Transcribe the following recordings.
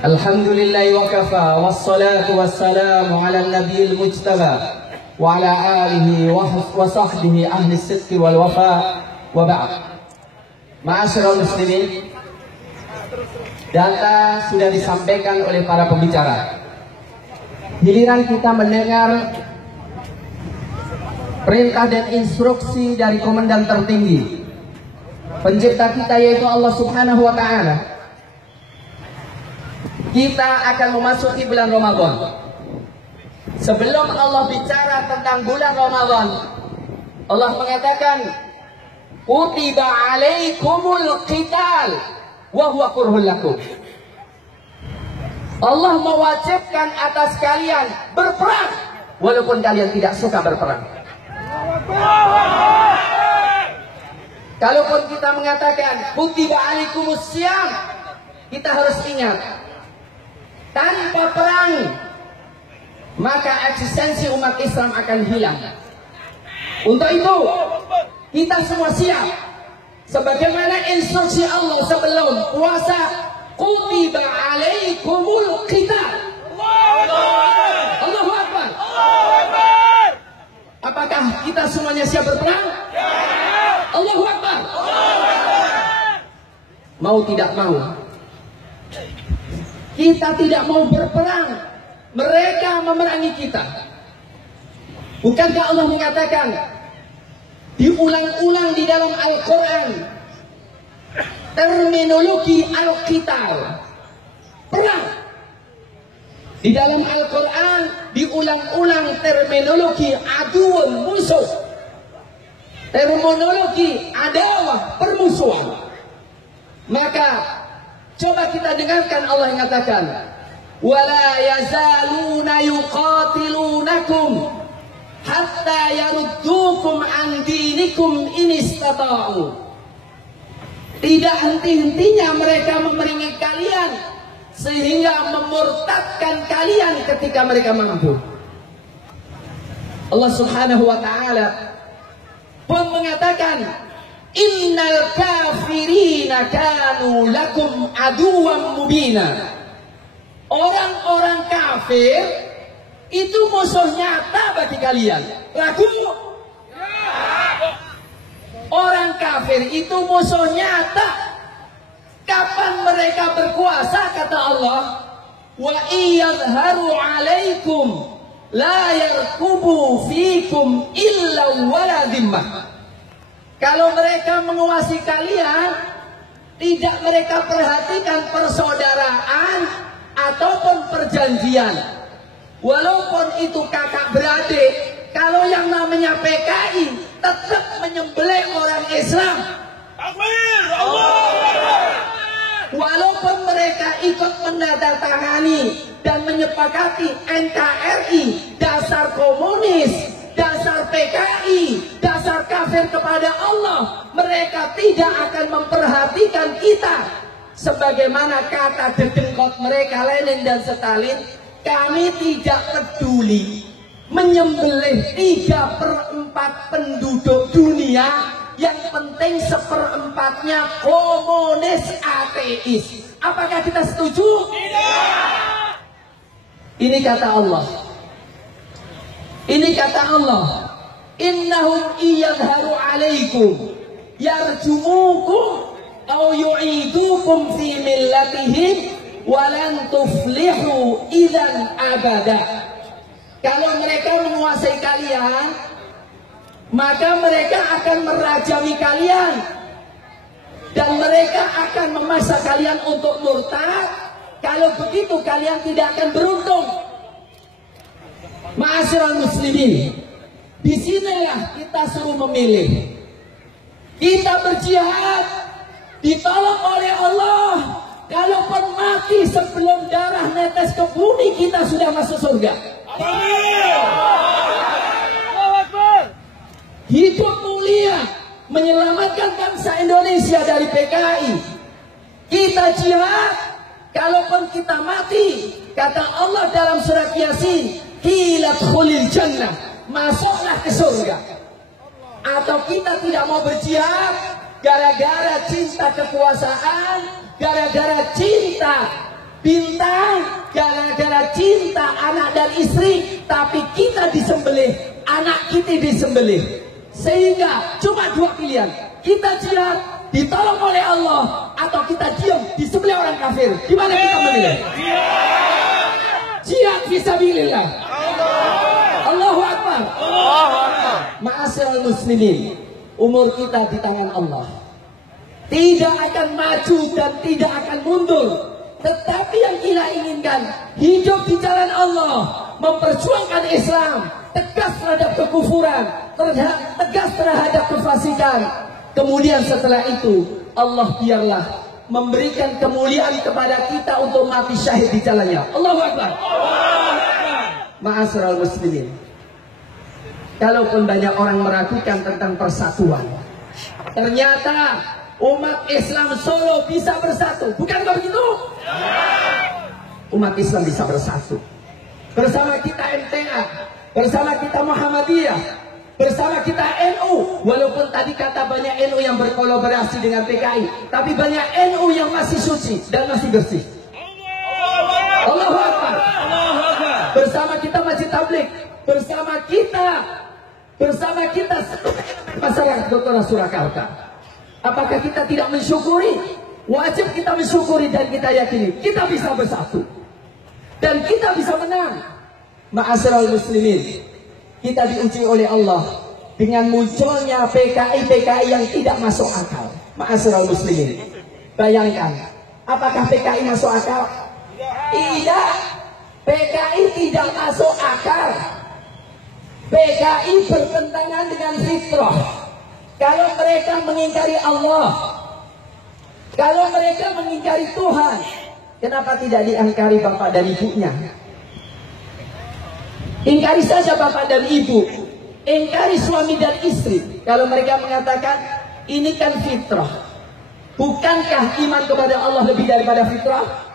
Alhamdulillahi wa kafa, wassalatu wassalamu ala nabiyil mujtaba wa ala alihi wa sahbihi ahli sidqi wal wafa wa ba'd. Ma'asyiral muslimin, data sudah disampaikan oleh para pembicara. Giliran kita mendengar perintah dan instruksi dari komandan tertinggi pencipta kita, yaitu Allah Subhanahu wa ta'ala. Kita akan memasuki bulan Ramadan. Sebelum Allah bicara tentang bulan Ramadan, Allah mengatakan, kutiba alaikumul qital wa huwa kurhul lakum. Allah mewajibkan atas kalian berperang walaupun kalian tidak suka berperang. Kalaupun kita mengatakan kutiba alaikumus syiyam, kita harus ingat, tanpa perang maka eksistensi umat Islam akan hilang. Untuk itu kita semua siap, sebagaimana instruksi Allah sebelum puasa, kutiba alaikumul qital. Allahu Akbar. Apakah kita semuanya siap berperang? Allahu Akbar. Mau tidak mau, kita tidak mau berperang, mereka memerangi kita. Bukankah Allah mengatakan, diulang-ulang di dalam Al-Quran, terminologi al-qital, perang. Di dalam Al-Quran diulang-ulang terminologi aduun, musuh, terminologi adawah, permusuhan. Maka coba kita dengarkan Allah yang katakan, wala yazaluna yuqatilunakum hatta yaruddukum an dinikum in istata'u. Tidak henti-hentinya mereka memerangi kalian sehingga memurtadkan kalian ketika mereka mampu. Allah Subhanahu wa ta'ala pun mengatakan, innal kafirina kanu lakum aduwwan mubina. Orang-orang kafir itu musuh nyata bagi kalian. Lagu orang kafir itu musuh nyata. Kapan mereka berkuasa, kata Allah, wa iyadharu alaikum la yarkubu fikum illa wala dhimmah. Kalau mereka menguasai kalian, tidak mereka perhatikan persaudaraan ataupun perjanjian. Walaupun itu kakak beradik, kalau yang namanya PKI tetap menyembelih orang Islam. Takbir, Allah. Walaupun mereka ikut menandatangani dan menyepakati NKRI, dasar komunis, dasar PKI, dasar kafir kepada Allah, mereka tidak akan memperhatikan kita. Sebagaimana kata dedengkot mereka Lenin dan Stalin, kami tidak peduli menyembelih 3/4 penduduk dunia, yang penting 1/4-nya komunis ateis. Apakah kita setuju? Tidak. Ini kata Allah. Ini kata Allah. Innahum iyadharu alaikum yarjumukum aw yu'idukum fi millatihim walan tuflihu idzan abada. Kalau mereka menguasai kalian, maka mereka akan merajami kalian dan mereka akan memaksa kalian untuk murtad. Kalau begitu kalian tidak akan beruntung. Ma'asyiral muslimin, disinilah kita suruh memilih. Kita berjihad, ditolong oleh Allah. Kalaupun mati sebelum darah netes ke bumi, kita sudah masuk surga. Hidup mulia menyelamatkan bangsa Indonesia dari PKI. Kita jihad, kalaupun kita mati, kata Allah dalam surat Yasin, qilat khulil jannah, masuklah ke surga. Atau kita tidak mau berjihad gara-gara cinta kekuasaan, gara-gara cinta bintang gara-gara cinta anak dan istri, tapi kita disembelih, anak kita disembelih. Sehingga cuma dua pilihan, kita jihad ditolong oleh Allah, atau kita diam disembelih orang kafir. Di mana kita memilih? Jihad fisabilillah. Allahu Akbar. Ma'asyiral muslimin, umur kita di tangan Allah. Tidak akan maju dan tidak akan mundur. Tetapi yang kita inginkan, hidup di jalan Allah, memperjuangkan Islam, tegas terhadap kekufuran, tegas terhadap kefasikan. Kemudian setelah itu, Allah biarlah memberikan kemuliaan kepada kita untuk mati syahid di jalannya. Allahu Akbar. Ma'asyiral muslimin, kalaupun banyak orang meragukan tentang persatuan, ternyata umat Islam Solo bisa bersatu. Bukankah begitu? Umat Islam bisa bersatu. Bersama kita MTA, bersama kita Muhammadiyah, bersama kita NU. Walaupun tadi kata banyak NU yang berkolaborasi dengan PKI, tapi banyak NU yang masih suci dan masih bersih. Allahu Akbar. Bersama kita Masjid Tabligh, bersama kita masyarakat Kota Surakarta. Apakah kita tidak mensyukuri? Wajib kita mensyukuri dan kita yakini kita bisa bersatu dan kita bisa menang. Ma'asyiral muslimin, kita diuji oleh Allah dengan munculnya PKI yang tidak masuk akal. Ma'asyiral muslimin, bayangkan, apakah PKI masuk akal? Tidak. PKI tidak masuk akal. PKI bertentangan dengan fitrah. Kalau mereka mengingkari Allah, kalau mereka mengingkari Tuhan, kenapa tidak diingkari bapak dan ibunya? Ingkari saja bapak dan ibu, ingkari suami dan istri. Kalau mereka mengatakan ini kan fitrah, bukankah iman kepada Allah lebih daripada fitrah?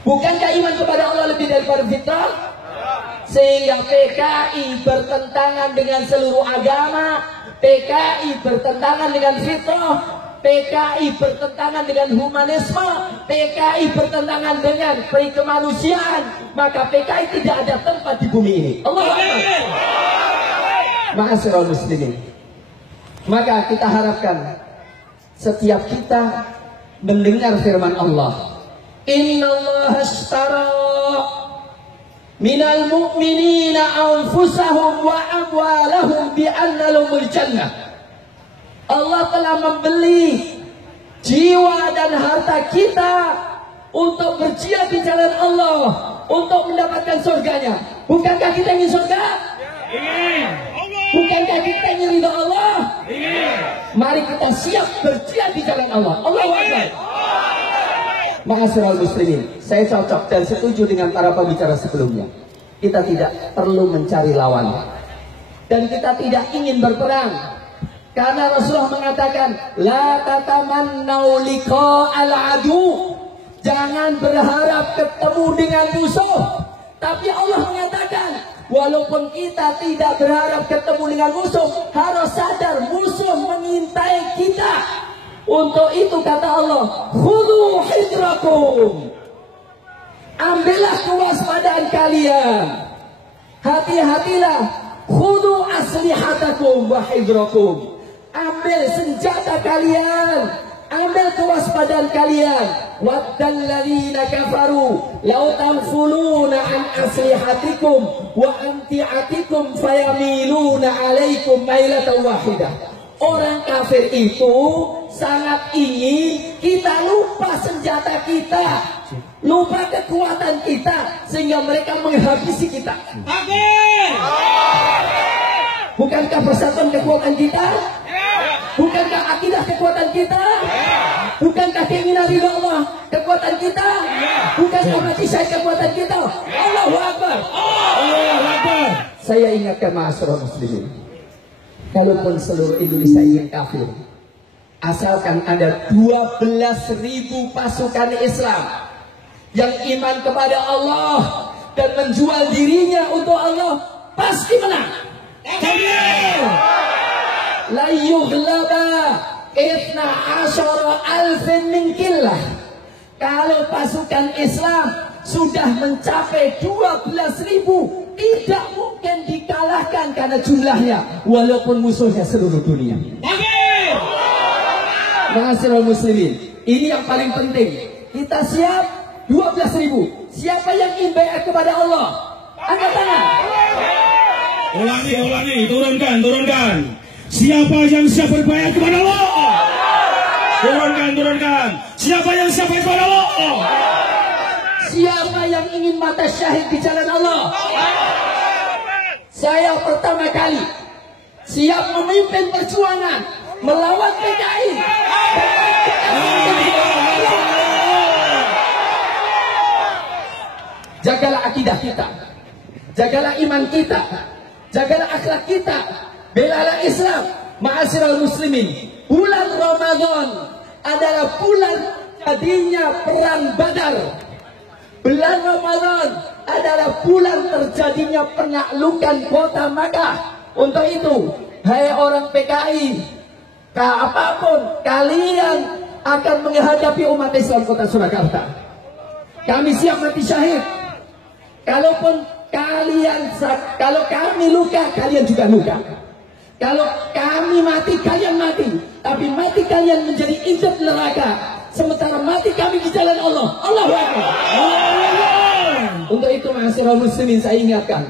Bukankah iman kepada Allah lebih daripada fitrah? Sehingga PKI bertentangan dengan seluruh agama, PKI bertentangan dengan fitrah, PKI bertentangan dengan humanisme, PKI bertentangan dengan kemanusiaan. Maka PKI tidak ada tempat di bumi ini. Allahu Akbar. Ma'asyiral muslimin, maka kita harapkan setiap kita mendengar firman Allah, Innallaha ashtara minal mu'minina anfusahum wa amwalahum bi'anna lahumul jannah. Allah telah membeli jiwa dan harta kita untuk berjihad di jalan Allah, untuk mendapatkan surganya. Bukankah kita ingin surga? Ingin. Bukankah kita ingin ridha Allah? Ingin. Mari kita siap berjihad di jalan Allah. Allahu Akbar. Ma'asyiral muslimin, saya cocok dan setuju dengan para pembicara sebelumnya. Kita tidak perlu mencari lawan dan kita tidak ingin berperang, karena Rasulullah mengatakan la tatamannau liqa'al adu, jangan berharap ketemu dengan musuh. Tapi Allah mengatakan walaupun kita tidak berharap ketemu dengan musuh, harus sadar musuh mengintai kita. Untuk itu kata Allah, khudhu hidrakum, ambillah kewaspadaan kalian, hati-hatilah, khudhu aslihatakum wa hidrakum, ambil senjata kalian, ambil kewaspadaan kalian. Waddalladzina kafaru law tanfuluna an aslihatikum wa amtiatikum fayamiluna alaikum mailatan wahidah. Orang kafir itu sangat ingin kita lupa senjata kita, lupa kekuatan kita, sehingga mereka menghabisi kita. Bukankah persatuan kekuatan kita? Bukankah akidah kekuatan kita? Bukankah keinginan ridha Allah kekuatan kita? Bukankah mati syahid kekuatan kita? Allahu Akbar. Allahu Akbar. Saya ingatkan ma'asyiral muslimin, kalaupun seluruh Indonesia ingin kafir, asalkan ada 12.000 pasukan Islam yang iman kepada Allah dan menjual dirinya untuk Allah, pasti menang. La yughlaba 12,000 min killah, Kalau pasukan Islam sudah mencapai 12.000, tidak mungkin dikalahkan karena jumlahnya, walaupun musuhnya seluruh dunia. Ma'asyiral muslimin, ini yang paling penting. Kita siap 12.000. Siapa yang ingin baiat kepada Allah? Angkat tangan. Ulangi, turunkan. Siapa yang siap berbaiat kepada Allah? Turunkan. Siapa yang siap berbaiat kepada Allah? Siapa yang ingin mata syahid di jalan Allah? Saya pertama kali siap memimpin perjuangan melawan PKI. Jagalah akidah kita, jagalah iman kita, jagalah akhlak kita, belalah Islam. Ma'asyiral muslimin, bulan Ramadan adalah bulan jadinya perang Badar. Bulan Ramadan adalah bulan terjadinya penaklukan kota Makkah. Untuk itu, hai orang PKI, apapun kalian akan menghadapi umat Islam kota Surakarta, kami siap mati syahid. Kalau kami luka, kalian juga luka. Kalau kami mati, kalian mati. Tapi mati kalian menjadi injak neraka. Sementara mati kami di jalan Allah. Allahu Akbar. Untuk itu ma'asyiral muslimin, saya ingatkan,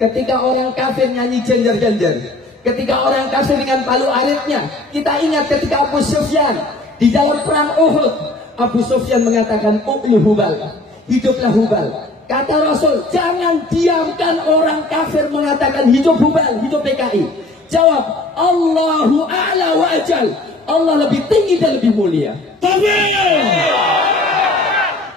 ketika orang kafir nyanyi genjer-genjer, ketika orang kafir dengan palu aritnya, kita ingat ketika Abu Sufyan di dalam perang Uhud, Abu Sufyan mengatakan, "Uqlu Hubal, hiduplah Hubal." Kata Rasul, jangan diamkan orang kafir mengatakan hidup Hubal, hidup PKI. Jawab, Allahu a'la wa ajal. Allah lebih tinggi dan lebih mulia.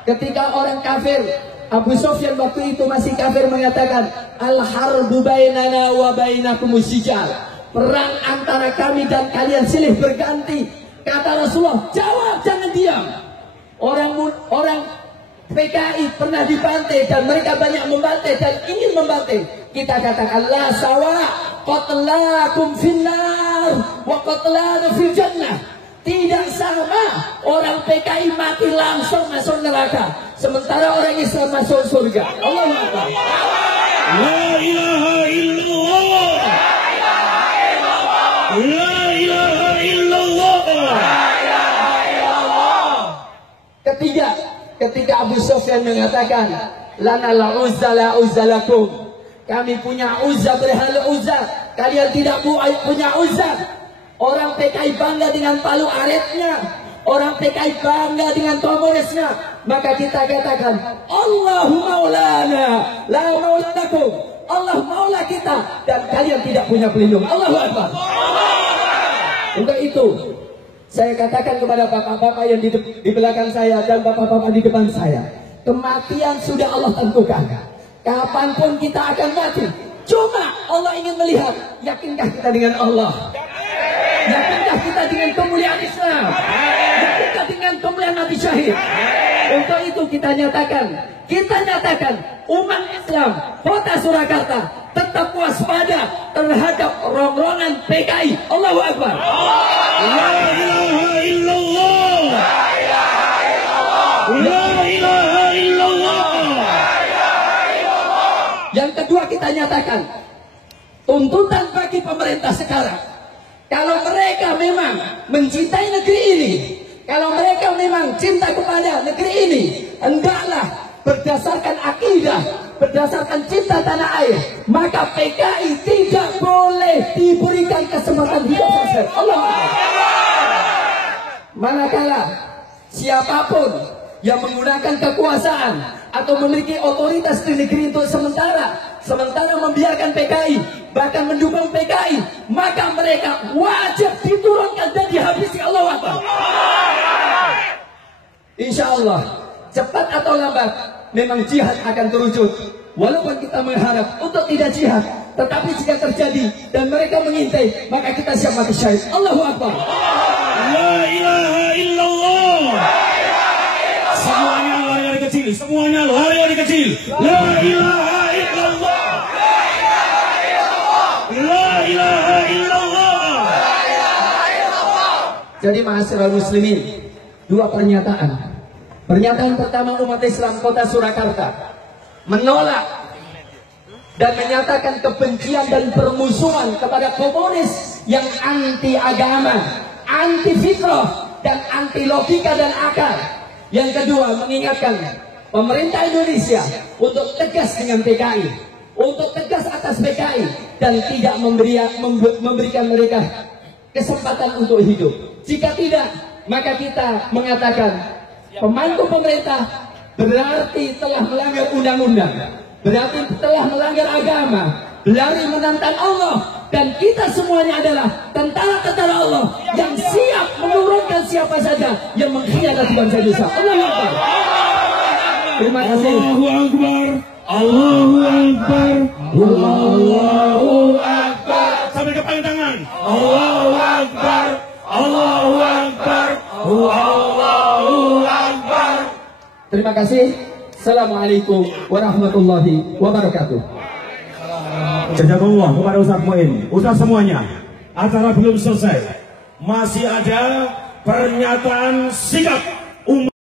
Ketika orang kafir, Abu Sufyan waktu itu masih kafir mengatakan, al-harbu bainana wa bainakumus sijal. Perang antara kami dan kalian silih berganti. Kata Rasulullah, jawab, jangan diam. Orang PKI pernah dibantai dan mereka banyak membantai dan ingin membantai. Kita katakan la sawa, qatlakum finnar wa qatlana fil jannah. Tidak sama, orang PKI mati langsung masuk neraka, sementara orang Islam masuk surga. Allahu Akbar. La ilaha illallah. La ilaha illallah. Ketiga, ketika Abu Sufyan mengatakan, lana la uzza la uzzalakum. Kami punya Uzza, berhala Uzza, kalian tidak punya Uzza. Orang PKI bangga dengan palu aritnya, orang PKI bangga dengan komunisnya. Maka kita katakan, Allahu maulana, la maulanakum. Allah maula kita dan kalian tidak punya pelindung. Allahu Akbar. Untuk itu, saya katakan kepada bapak-bapak yang di belakang saya dan bapak-bapak di depan saya, kematian sudah Allah tentukan. Kapanpun kita akan mati. Cuma Allah ingin melihat, yakinkah kita dengan Allah? Yakinkah kita dengan kemuliaan Islam? Yakinkah dengan kemuliaan mati syahid? Untuk itu kita nyatakan umat Islam kota Surakarta tetap waspada terhadap rongrongan PKI. Allahu Akbar. La ilaha illallah. La ilaha illallah. Yang kedua kita nyatakan tuntutan bagi pemerintah sekarang, kalau mereka memang mencintai negeri ini, kalau mereka memang cinta kepada negeri ini, hendaklah berdasarkan akidah, berdasarkan cinta tanah air, maka PKI tidak boleh diberikan kesempatan hidup saja. Allah. Manakala siapapun yang menggunakan kekuasaan atau memiliki otoritas di negeri itu sementara membiarkan PKI, bahkan mendukung PKI, maka mereka wajib diturunkan dan dihabisi. Allah Akbar. Insya Allah cepat atau lambat memang jihad akan terwujud. Walaupun kita mengharap untuk tidak jihad, tetapi jika terjadi dan mereka mengintai, maka kita siap mati syahid. Allahu Akbar. La ilaha illallah. Semuanya lari dari kecil, semuanya lari dari kecil. La ilaha illallah. La ilaha illallah. Jadi ma'asyiral muslimin, dua pernyataan. Pernyataan pertama umat Islam Kota Surakarta menolak dan menyatakan kebencian dan permusuhan kepada komunis yang anti agama, anti fitrah, dan anti logika dan akal. Yang kedua, mengingatkan pemerintah Indonesia untuk tegas dengan PKI, untuk tegas atas PKI, dan tidak memberikan mereka kesempatan untuk hidup. Jika tidak, maka kita mengatakan pembantu pemerintah berarti telah melanggar undang-undang, berarti telah melanggar agama, berarti menantang Allah, dan kita semuanya adalah tentara-tentara Allah yang siap menurunkan siapa saja yang mengkhianati bangsa Indonesia. Allahu Akbar. Terima kasih. Allahu Akbar. Allahu Akbar. Allahu Akbar. Sampai ke panggung tangan. Allahu Akbar. Allahu Akbar. Allahu Akbar. Terima kasih. Assalamualaikum warahmatullahi wabarakatuh. Jazakallah kepada Ustaz Muin. Ustaz semuanya, acara belum selesai. Masih ada pernyataan sikap